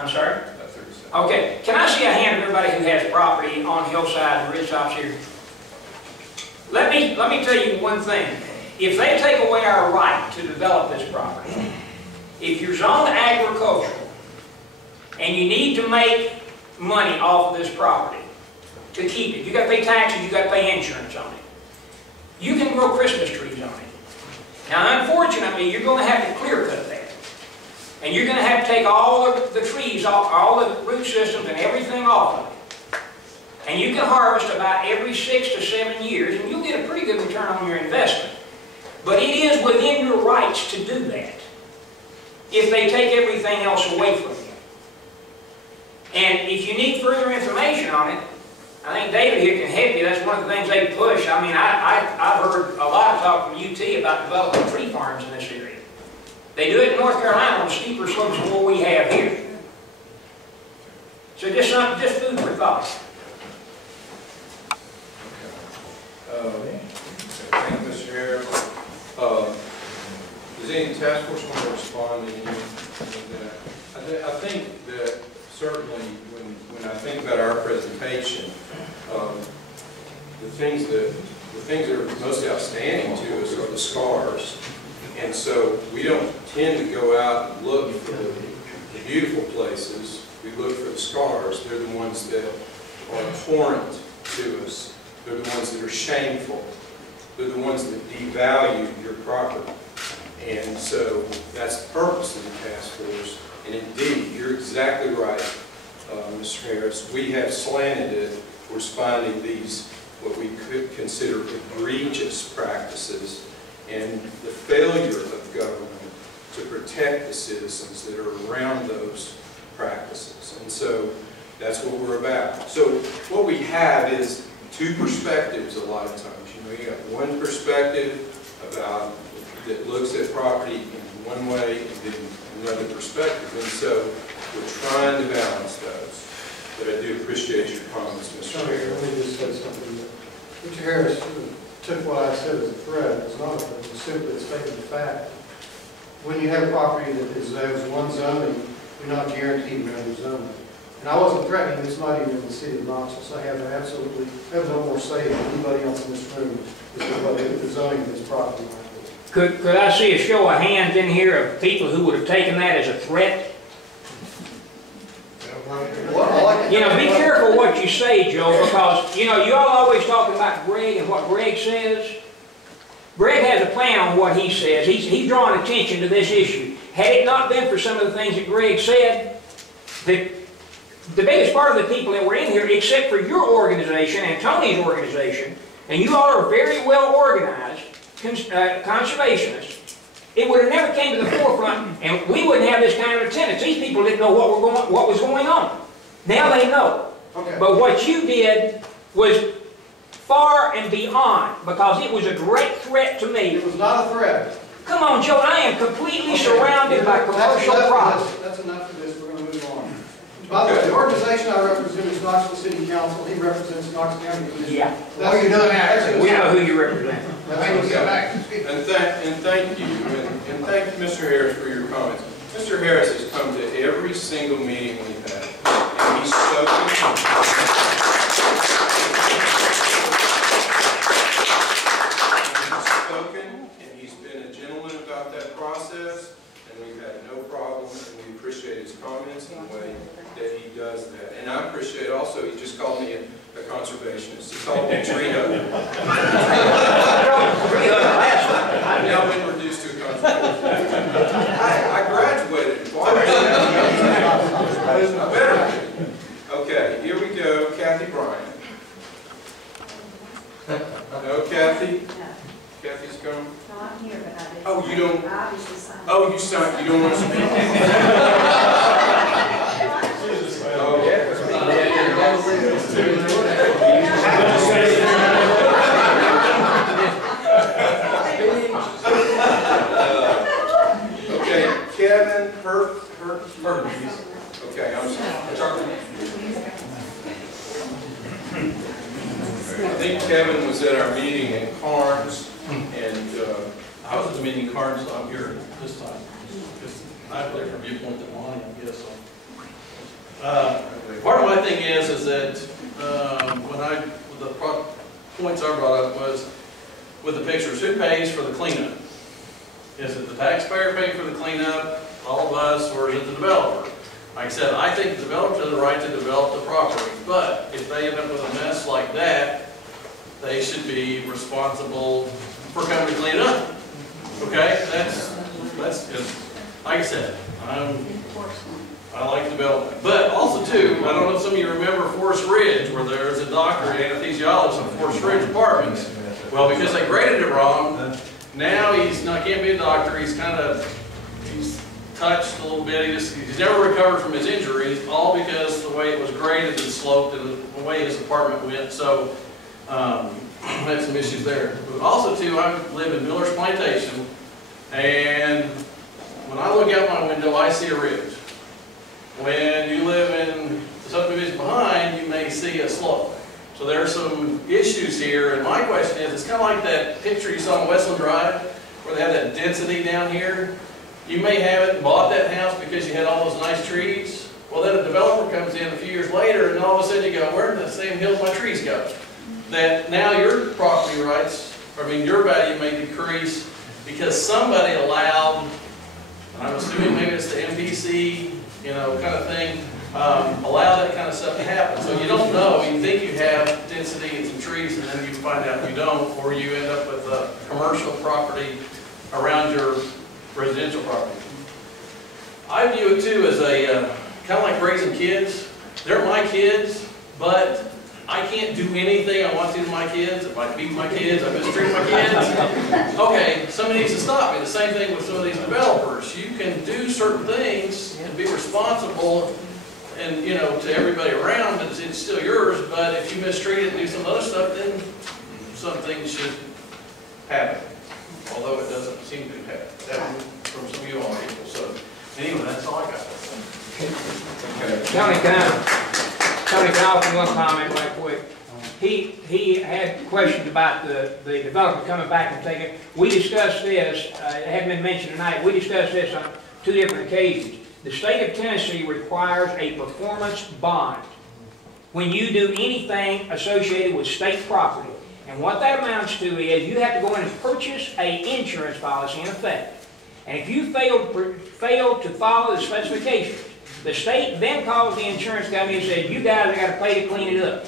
I'm sorry? About 30 seconds. Okay, can I see a hand of everybody who has property on Hillside and Ridgetop's here? Let me tell you one thing. If they take away our right to develop this property, if you're zoned agricultural and you need to make money off of this property to keep it, you got to pay taxes, you got to pay insurance on it. You can grow Christmas trees on it. Now, unfortunately, you're going to have to clear cut that. And you're going to have to take all of the trees off, all the root systems and everything off of it. And you can harvest about every 6 to 7 years, and you'll get a pretty good return on your investment. But it is within your rights to do that if they take everything else away from you. And if you need further information on it, I think David here can help you. That's one of the things they push. I mean, I've heard a lot of talk from UT about developing tree farms in this area. They do it in North Carolina on steeper slopes than what we have here. So just food for thought. Thank you, Mr. Harris. Does any task force want to respond to any of that? I think that certainly when I think about our presentation, the things that are most outstanding to us are the scars. And so we don't tend to go out and look for the beautiful places. We look for the scars. They're the ones that are abhorrent to us. They're the ones that are shameful. They're the ones that devalue your property. And so that's the purpose of the task force. And indeed, you're exactly right, Mr. Harris. We have slanted it towards finding these, what we could consider egregious practices, and the failure of government to protect the citizens that are around those practices. And so that's what we're about. So what we have is two perspectives a lot of times. You know, you got one perspective about that looks at property in one way and then another perspective. And so we're trying to balance those. But I do appreciate your comments, Mr. Harris. Let me just say something. Mr. Harris took what I said as a threat. It's not a threat. It's simply a statement of fact. When you have property that has one zoning, you're not guaranteed another zoning. And I wasn't threatening. It's not even in the city of Knoxville. I have no more say than anybody else in this room as to what the zoning of this property might be. Could I see a show of hands in here of people who would have taken that as a threat? You know, be careful what you say, Joe, because, you know, you all always talking about Greg and what Greg says. Greg has a plan on what he says. He's drawing attention to this issue. Had it not been for some of the things that Greg said, the biggest part of the people that were in here, except for your organization and Tony's organization, and you all are very well organized, conservationists, it would have never came to the forefront, and we wouldn't have this kind of attendance. These people didn't know what was going on. Now they know. Okay. But what you did was far and beyond, because it was a direct threat to me. It was not a threat. Come on, Joe, I am completely surrounded by commercial property. That's enough for this. We're going to move on. By the way, the organization I represent is Knoxville City Council. He represents Knoxville County Commission. Yeah. That's you know that. We know who you represent. And thank you, Mr. Harris, for your comments. Mr. Harris has come to every single meeting we've had, and he's spoken. And he's been a gentleman about that process, and we've had no problem, and we appreciate his comments and the way that he does that. And I appreciate also, he just called me a conservationist. He called me a tree hugger. I'm now been reduced to a conservationist. I graduated. Better. Okay, here we go. Kathy Bryant. No, Kathy? Kathy's coming? No, I'm here, but I didn't. Oh, you don't? I obviously signed. Oh, you signed. You don't want to speak? Oh, yeah. Okay, Kevin Herpes. Okay, I'm sorry. I think Kevin was at our meeting in Carnes, and I was at the meeting in Carnes, so I'm here this time. I have a different viewpoint than Lonnie, I guess. So. my thing is that, points I brought up was, with the pictures, who pays for the cleanup? Is it the taxpayer paying for the cleanup, all of us, or is it the developer? Like I said, I think the developer has the right to develop the property, but if they end up with a mess like that, they should be responsible for coming to clean it up. Okay, that's like I said, I like development. But also too, I don't know if some of you remember Forest Ridge, where there's a doctor, an anesthesiologist in Forest Ridge Apartments. Well, because they graded it wrong, now can't be a doctor. He's touched a little bit. He's never recovered from his injuries, all because the way it was graded and sloped and the way his apartment went. So, had some issues there. But also too, I live in Miller's Plantation, and when I look out my window, I see a ridge. When you live in the subdivision behind, you may see a slope. So there are some issues here, and my question is, it's kind of like that picture you saw on Westland Drive, where they have that density down here. You may have it, bought that house because you had all those nice trees. Well, then a developer comes in a few years later, and all of a sudden you go, where did the same hills my trees go? That now your property rights, your value may decrease because somebody allowed, and I'm assuming maybe it's the MPC, kind of thing, allow that kind of stuff to happen. So you don't know, you think you have density and some trees, and then you find out you don't, or you end up with a commercial property around your residential property. I view it too as a, kind of like raising kids. They're my kids, but I can't do anything I want to my kids. If I beat my kids, I mistreat my kids. Okay, somebody needs to stop me. The same thing with some of these developers. You can do certain things and be responsible and, to everybody around, but it's still yours. But if you mistreat it and do some other stuff, then something should happen. Although it doesn't seem to happen from some of you all people. So anyway, that's all I got. Okay. Tony, can I offer one comment right quick? He had questions about the developer coming back and taking. We discussed this, it hadn't been mentioned tonight, we discussed this on 2 different occasions. The state of Tennessee requires a performance bond when you do anything associated with state property. And what that amounts to is you have to go in and purchase an insurance policy in effect. And if you fail to follow the specifications, the state then calls the insurance company and says, you guys have got to pay to clean it up.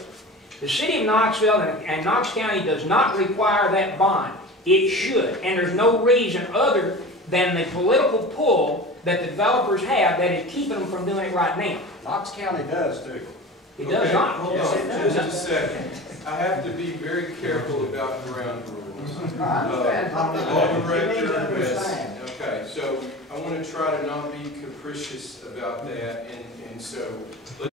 The city of Knoxville and Knox County does not require that bond. It should. And there's no reason other than the political pull that the developers have that is keeping them from doing it right now. Knox County does too. It does not. Hold on, just a second. I have to be very careful about ground rules. Law director, yes. Okay, so I want to try to not be capricious about that, and so